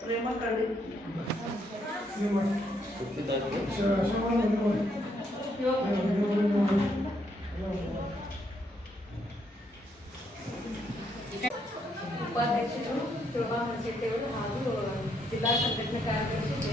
ಪ್ರೇಮ ಕಡಿ ಉಪಾಧ್ಯಕ್ಷರು ಶೋಭಾ ಮರ್ಶೆಟ್ಟಿಯವರು ಹಾಗೂ ಜಿಲ್ಲಾ ಸಂಘಟನಾ ಕಾರ್ಯದರ್ಶಿ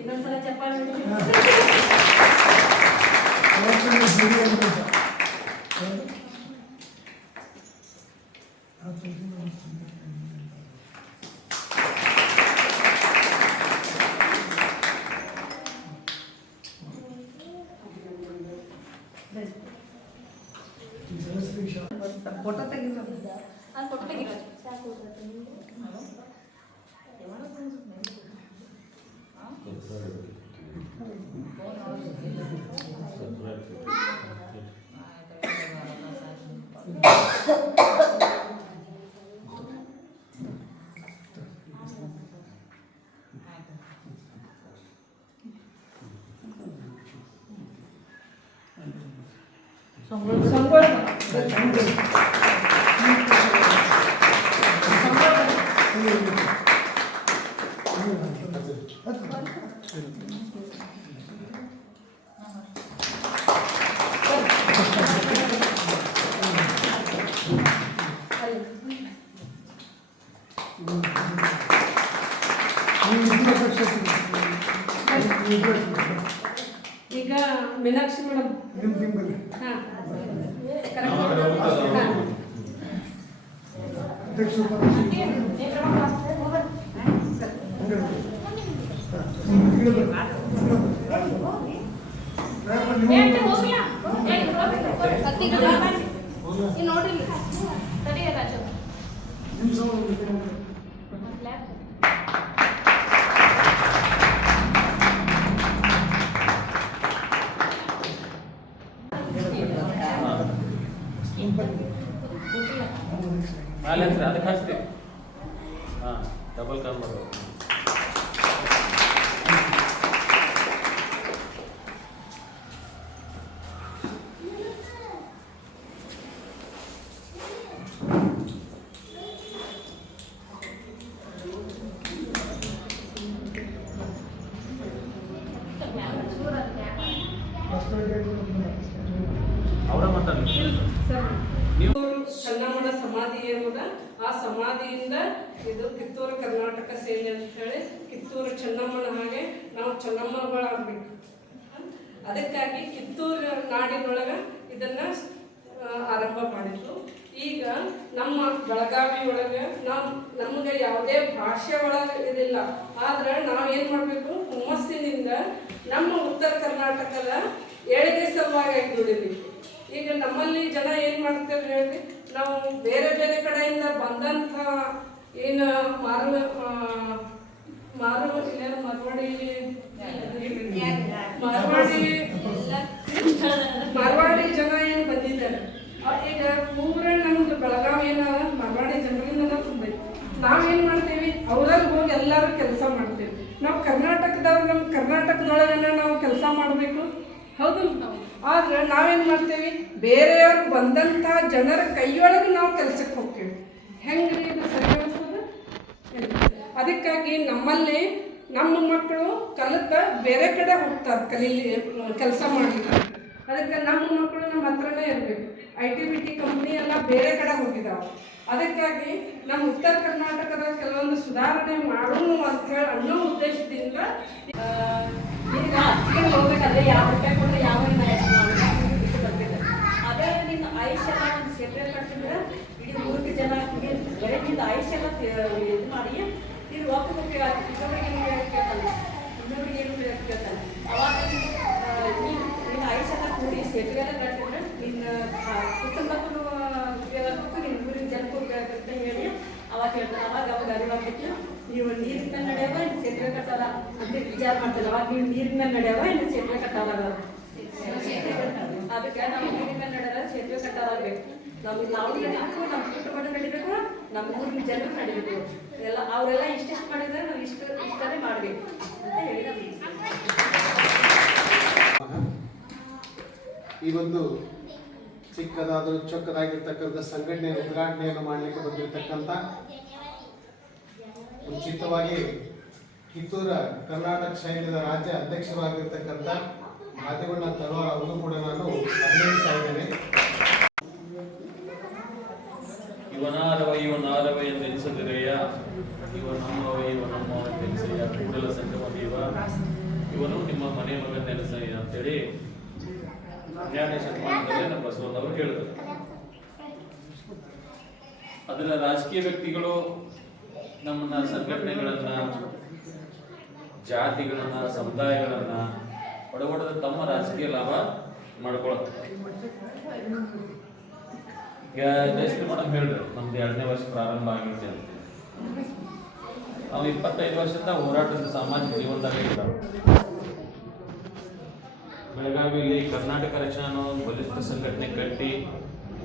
ಇನ್ನೊಂದ್ಸಲ ಚಪ್ಪಾಳೆ ಫೋಟೋ ತೆಗಿರೋ ಫೋಟೋ ತೆಗಿರೋ ಈಗ ಮೀನಾಕ್ಷಿ ಮೇಡಮ್ ನೋಡ್ರಿ ಅದಕ್ಕೆ ಹಚ್ತೀವಿ ಡಬಲ್ ಕಾಲ್ ಮಾಡೋದು ಅವರ ಮಾತಾಡಲಿ ಚನ್ನಮ್ಮನ ಸಮಾಧಿ ಏನದ ಆ ಸಮಾಧಿಯಿಂದ ಇದು ಕಿತ್ತೂರು ಕರ್ನಾಟಕ ಸೇನೆ ಅಂತ ಹೇಳಿ ಕಿತ್ತೂರು ಚೆನ್ನಮ್ಮನ ಹಾಗೆ ನಾವು ಚೆನ್ನಮ್ಮಗಳಾಗಬೇಕು. ಅದಕ್ಕಾಗಿ ಕಿತ್ತೂರು ನಾಡಿನೊಳಗೆ ಇದನ್ನ ಆರಂಭ ಮಾಡಿದ್ರು. ಈಗ ನಮ್ಮ ಬೆಳಗಾವಿ ಒಳಗೆ ನಮ್ಗೆ ಯಾವುದೇ ಭಾಷೆ ಒಳಗೆ ಇದಿಲ್ಲ, ಆದ್ರೆ ನಾವೇನು ಮಾಡಬೇಕು, ಹುಮ್ಮಸ್ಸಿನಿಂದ ನಮ್ಮ ಉತ್ತರ ಕರ್ನಾಟಕದ ಏಳಿಗೆ ಸಲುವಾಗಿ ದುಡಿಬೇಕು. ಈಗ ನಮ್ಮಲ್ಲಿ ಜನ ಏನು ಮಾಡ್ತೇವೆ ಹೇಳಿ, ನಾವು ಬೇರೆ ಬೇರೆ ಕಡೆಯಿಂದ ಬಂದಂಥ ಏನು ಮಾರ್ವಾಡಿ ಜನ ಏನು ಬಂದಿದ್ದಾರೆ. ಈಗ ಪೂರ ನಮ್ದು ಬೆಳಗಾವಿ ಏನಾದ ಮಾರ್ವಾಡಿ ಜನರಿಂದ ತುಂಬೈತಿ. ನಾವೇನು ಮಾಡ್ತೀವಿ, ಅವ್ರಲ್ಲಿ ಹೋಗಿ ಎಲ್ಲರೂ ಕೆಲಸ ಮಾಡ್ತೀವಿ. ನಾವು ಕರ್ನಾಟಕದವ್ರು ನಮ್ಮ ಕರ್ನಾಟಕದೊಳಗೆ ನಾವು ಕೆಲಸ ಮಾಡಬೇಕು, ಹೌದು. ಆದ್ರೆ ನಾವೇನು ಮಾಡ್ತೀವಿ, ಬೇರೆಯವ್ರು ಬಂದಂಥ ಜನರ ಕೈಯೊಳಗೆ ನಾವು ಕೆಲಸಕ್ಕೆ ಹೋಗ್ತೀವಿ. ಹೆಂಗ್ರಿ ಇದು ಸರಿ ಅನಿಸ್ತದೆ? ಅದಕ್ಕಾಗಿ ನಮ್ಮಲ್ಲಿ ನಮ್ಮ ಮಕ್ಕಳು ಕಲಿತ ಬೇರೆ ಕಡೆ ಹೋಗ್ತಾರೆ ಕೆಲಸ ಮಾಡಲಿಕ್ಕೆ. ಅದಕ್ಕೆ ನಮ್ಮ ಮಕ್ಕಳು ನಮ್ಮ ಹತ್ರನೇ ಇರಬೇಕು. IT-BT ಕಂಪ್ನಿ ಎಲ್ಲ ಬೇರೆ ಕಡೆ ಹೋಗಿದ್ದಾವೆ. ಅದಕ್ಕಾಗಿ ನಮ್ಮ ಉತ್ತರ ಕರ್ನಾಟಕದ ಕೆಲವೊಂದು ಸುಧಾರಣೆ ಮಾಡೋಣ ಅಂತ ಹೇಳಿ ಅನ್ನೋ ಉದ್ದೇಶದಿಂದ ಈಗ ಹೋಗ್ಬೇಕಾದ್ರೆ ಯಾವ ರೂಪಾಯಿ ಕೊಟ್ಟರೆ ಯಾವ ಬರ್ಬೇಕು. ಅದೇ ನಿನ್ನ ಆಯುಷ್ ಎಲ್ಲ ಒಂದು ಸೆಪ್ರೇಟ್ ಮಾಡ್ತಿದ್ರೆ ಇಡೀ 3 ಜನ ಬರೀ ನಿಂದು ಆಯುಷ್ ಎಲ್ಲ ಇದು ಮಾಡಿ ನೀನು ಒಬ್ಬರಿಗೆ ಇನ್ನೊಬ್ರಿಗೆ ಏನು ಕೇಳ್ತಾನೆ. ಅವಾಗ ನಿನ್ನ ಆಯುಷ್ ಎಲ್ಲ ಕೂಡಿ ಸೆಟ್ಗೆಲ್ಲ ಕಟ್ಟಿದ್ರೆ ನಿನ್ನ ಕುಟುಂಬಕ್ಕೂ ಉಪಯೋಗ ಆಗ್ಬೇಕು, ನಿನ್ನ ಊರಿನ ಜನಕ್ಕೂ ಉಪಯೋಗ ಆಗುತ್ತೆ ಹೇಳಿ ಅವಾಗ ಹೇಳ್ತಾರೆ. ಅವಾಗ ಅರಿವಾಗ್ಬಿಟ್ಟು ನೀವು ನೀರಿನ ಮೇಲೆ ನಡೆಯವ ಇನ್ನು ಸೆಟ್ರೆ ಕಟ್ಟಲ್ಲ ಅಂತ ವಿಚಾರ ಮಾಡ್ತಾರೆ. ಅವಾಗ ನೀವು ನೀರಿನ ಮೇಲೆ ನಡೆಯವ ಇನ್ನು ಸೆಟ್ರೆ ಕಟ್ಟಲ್ಲ. ಅದಕ್ಕೆ ನಾವು ನೀರಿನ ಮೇಲೆ ನಡೆಯೋದ ಸೆಟ್ರೆ ಕಟ್ಟಾಗಬೇಕು. ನಾವು ನಡೀಬೇಕು, ನಮ್ಮ ಕುಟುಂಬದ ನಡಿಬೇಕು, ನಮ್ಮ ಊರಿನ ಜನರು ನಡಿಬೇಕು. ಎಲ್ಲ ಅವರೆಲ್ಲ ಇಷ್ಟಿಷ್ಟು ಮಾಡಿದ್ರೆ ನಾವು ಇಷ್ಟನೇ ಮಾಡಬೇಕು ಅಂತ ಹೇಳಿ ನಮಗೆ ಈ ಒಂದು ಚಿಕ್ಕದಾದರೂ ಚೊಕ್ಕದಾಗಿರ್ತಕ್ಕಂಥ ಸಂಘಟನೆ ಉದ್ಘಾಟನೆಯನ್ನು ಮಾಡಲಿಕ್ಕೆ ಬಂದಿರತಕ್ಕಂಥ ಮುಂಚಿತವಾಗಿ ಕಿತ್ತೂರ ಕರ್ನಾಟಕ ಸೈನ್ಯದ ರಾಜ್ಯ ಅಧ್ಯಕ್ಷರಾಗಿರ್ತಕ್ಕಂಥ ಮಾದೇವಣ್ಣ ತಳವಾರ ಅವರು ಕೂಡ ನಾನು ಅಭಿನಂದಿಸ್ತಾ ಇದ್ದೇನೆ. ಇವನಾರವ ಎಂದೆನಿಸದಿರೆಯ, ಇವ ನಮ್ಮವ ಎಂದೆನಿಸಯ್ಯ, ಕೂಡಲ ಸಂಗಮ ದೇವ, ಇವನು ನಿಮ್ಮ ಮನೆ ಮಗನ ನೆನೆಸಯ್ಯ ಅಂತೇಳಿ 12ನೇ ಶತಮಾನದಲ್ಲಿ ನಮ್ಮ ಬಸವಣ್ಣವರು ಹೇಳಿದರು. ಅದರ ರಾಜಕೀಯ ವ್ಯಕ್ತಿಗಳು ನಮ್ಮನ್ನ ಸಂಘಟನೆಗಳನ್ನ, ಜಾತಿಗಳನ್ನ, ಸಮುದಾಯಗಳನ್ನ ಒಡಗೊಡದ ತಮ್ಮ ರಾಜಕೀಯ ಲಾಭ ಮಾಡ್ಕೊಳ್ತಾರೆ. ಈಗ ಜಯಶ್ರೀ ಮೇಡಮ್ ಹೇಳಿದ್ರು ನಮ್ದು 2ನೇ ವರ್ಷ ಪ್ರಾರಂಭ ಆಗಿರುತ್ತೆ ಅಂತ. ನಾವು 25 ವರ್ಷದ ಹೋರಾಟದ ಸಾಮಾಜಿಕ ಜೀವನದಾಗ ಇರ್ತಾರೆ. ಬೆಳಗಾವಿಯಲ್ಲಿ ಕರ್ನಾಟಕ ರಕ್ಷಣಾ ಅನ್ನೋ ಒಂದು ಬಲಿಷ್ಠ ಸಂಘಟನೆ ಕಟ್ಟಿ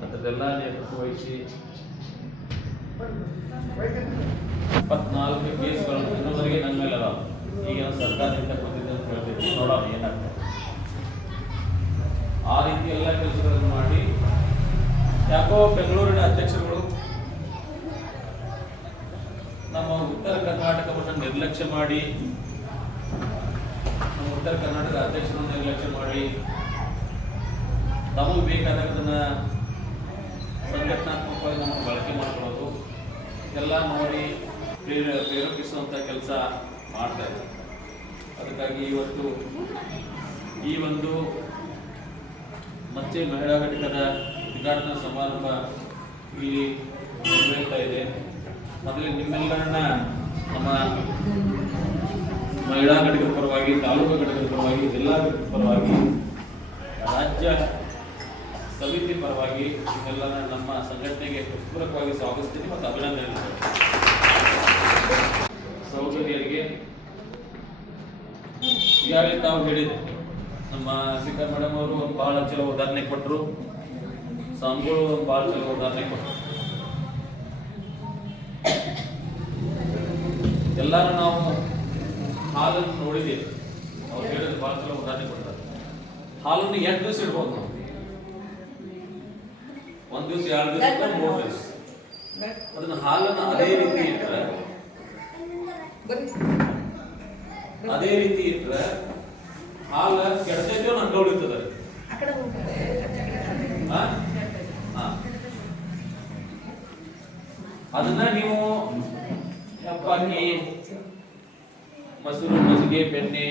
ಅದರದೆಲ್ಲ ನೇತೃತ್ವ ವಹಿಸಿ 24 ಕೇಸ್ಗಳನ್ನು ಇನ್ನೊಂದರಿಗೆ ನನ್ನ ಮೇಲೆ ಅದಾವ. ಈಗ ಸರ್ಕಾರದಿಂದ ಬಂದಿದೆ ಅಂತ ಹೇಳ್ತೀವಿ, ನೋಡೋಣ ಏನಾಗ್ತದೆ. ಆ ರೀತಿ ಎಲ್ಲ ಕೆಲಸಗಳನ್ನು ಮಾಡಿ ಯಾಕೋ ಬೆಂಗಳೂರಿನ ಅಧ್ಯಕ್ಷರುಗಳು ನಮ್ಮ ಉತ್ತರ ಕರ್ನಾಟಕವನ್ನು ನಿರ್ಲಕ್ಷ್ಯ ಮಾಡಿ, ನಮ್ಮ ಉತ್ತರ ಕರ್ನಾಟಕದ ಅಧ್ಯಕ್ಷರನ್ನು ನಿರ್ಲಕ್ಷ್ಯ ಮಾಡಿ ತಮಗೆ ಬೇಕಾದದನ್ನ ಸಂಘಟನಾತ್ಮಕವಾಗಿ ನಮಗೆ ಬಳಕೆ ಮಾಡ್ಕೊಳ್ಳೋದು ಎಲ್ಲ ನೋಡಿ ಪ್ರೇರೇಪಿಸುವಂಥ ಕೆಲಸ ಮಾಡ್ತಾ ಇದ್ದಾರೆ. ಅದಕ್ಕಾಗಿ ಇವತ್ತು ಈ ಒಂದು ಮತ್ತೆ ಮಹಿಳಾ ಘಟಕದ ಉದ್ಘಾಟನಾ ಸಮಾರಂಭ ಇಲ್ಲಿ ನಡೆಯುತ್ತಾ ಇದೆ. ಮೊದಲೇ ನಿಮ್ಮೆಲ್ಲರನ್ನ ನಮ್ಮ ಮಹಿಳಾ ಘಟಕದ ಪರವಾಗಿ, ತಾಲೂಕು ಘಟಕದ ಪರವಾಗಿ, ಜಿಲ್ಲಾ ಘಟಕದ ಪರವಾಗಿ, ರಾಜ್ಯ ಸಮಿತಿ ಪರವಾಗಿ ಇದೆಲ್ಲನ ನಮ್ಮ ಸಂಘಟನೆಗೆ ಪೂರಕವಾಗಿ ಸ್ವಾಗತಿಸ್ತೀನಿ ಮತ್ತು ಅಭಿನಂದನೆ. ಸಹೋದರಿಯರಿಗೆ ಈಗಾಗಲೇ ತಾವು ಹೇಳಿದ್ರು, ನಮ್ಮ ಸಿಕ್ಕಾ ಮೇಡಮ್ ಅವರು ಒಂದು ಬಹಳ ಚಲೋ ಉದಾಹರಣೆ ಕೊಟ್ಟರು, ಸ್ವಾಮಿಗಳು ಒಂದು ಬಹಳ ಚಲೋ ಉದಾಹರಣೆ ಕೊಟ್ಟರು. ಎಲ್ಲರೂ ನಾವು ಹಾಲನ್ನು ನೋಡಿದ್ದೀವಿ, ಅವ್ರು ಹೇಳಿದ್ರು ಬಹಳ ಚಲೋ ಉದಾಹರಣೆ ಕೊಡ್ತಾರೆ. ಹಾಲನ್ನು 8 ದಿವಸ ಇಡ್ಬೋದು ನಾವು, 1 ದಿವಸ, 2 ದಿವಸ, 3 ದಿವಸ. ಅದನ್ನ ಹಾಲನ್ನು ಅದೇ ರೀತಿ ಇಟ್ಟರೆ ಹಾಲು ಕೆಡ್ತೈತೆ ಅಂಗೌಳಿರ್ತದೆ. ಅದನ್ನ ನೀವು ಅಕ್ಕಿ, ಮೊಸರು, ಮಜ್ಜಿಗೆ, ಬೆಣ್ಣೆ,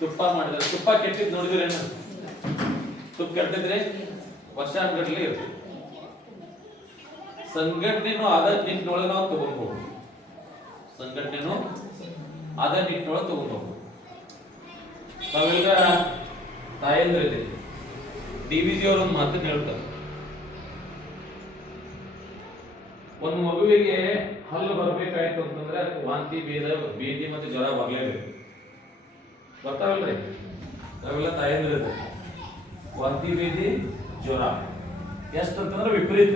ತುಪ್ಪ ಮಾಡಿದ್ರೆ, ತುಪ್ಪ ಕೆಟ್ಟಿದ್ ನೋಡಿದ್ರೆ ತುಪ್ಪ ಕೆಟ್ಟಿದ್ರೆ ವರ್ಷಾನುಗಟ್ಟಲೆ ಇರ್ತದೆ. ಸಂಘಟನೆನೂ ಅದ ನಿಟ್ಟಿನೊಳಗೆ ನಾವು ತಗೊಂಡ್ಬೋದು, ಸಂಘಟನೆನೂ ಅದ ನಿಟ್ಟಿನೊಳಗೆ ತಗೊಂಡ್ಬೋದು. ನಾವೆಲ್ಲ ತಾಯಂದ್ರಿದೆ, DVG ಅವರು ಒಂದು ಮಾತನ್ನು ಹೇಳ್ತಾರೆ, ಒಂದು ಮಗುವಿಗೆ ಹಲ್ಲು ಬರ್ಬೇಕಾಯ್ತು ಅಂತಂದ್ರೆ ವಾಂತಿ, ಬೇದಿ ಮತ್ತೆ ಜ್ವರ ಬರ್ಲೇಬೇಕು. ಬರ್ತಾವಲ್ರಿ, ನಾವೆಲ್ಲ ತಾಯಂದ್ರಿದೆ, ವಾಂತಿ, ಬೇದಿ, ಜ್ವರ ಎಷ್ಟಂತಂದ್ರೆ ವಿಪರೀತ.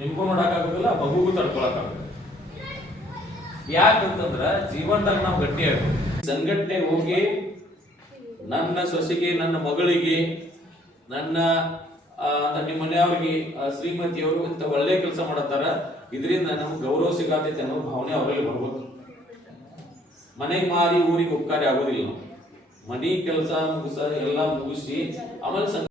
ನಿಮ್ಗೂ ನೋಡಕ್ಕಾಗೋದಿಲ್ಲ, ಮಗುಗೂ ತಡ್ಕೊಳಕ್ಕಾಗೋದಿಲ್ಲ. ಯಾಕಂತಂದ್ರ ಜೀವನದಾಗ ನಾವು ಗಟ್ಟಿ ಆಗ್ಬೇಕು. ಸಂಘಟನೆ ಹೋಗಿ ನನ್ನ ಸೊಸೆಗೆ, ನನ್ನ ಮಗಳಿಗೆ, ನನ್ನ ನಿಮ್ಮ ಮನೆಯವ್ರಿಗೆ, ಶ್ರೀಮತಿಯವರು ಇಂಥ ಒಳ್ಳೆ ಕೆಲಸ ಮಾಡತ್ತಾರ, ಇದರಿಂದ ನಮ್ಗೆ ಗೌರವ ಸಿಗತೈತೆ ಅನ್ನೋ ಭಾವನೆ ಅವರಲ್ಲಿ ಬರ್ಬೇಕು. ಮನೆಗೆ ಮಾರಿ ಊರಿಗೆ ಉಪಕಾರಿ ಆಗೋದಿಲ್ಲ ನಾವು. ಮನೆ ಕೆಲಸ ಮುಗಿಸ ಎಲ್ಲ ಮುಗಿಸಿ ಆಮೇಲೆ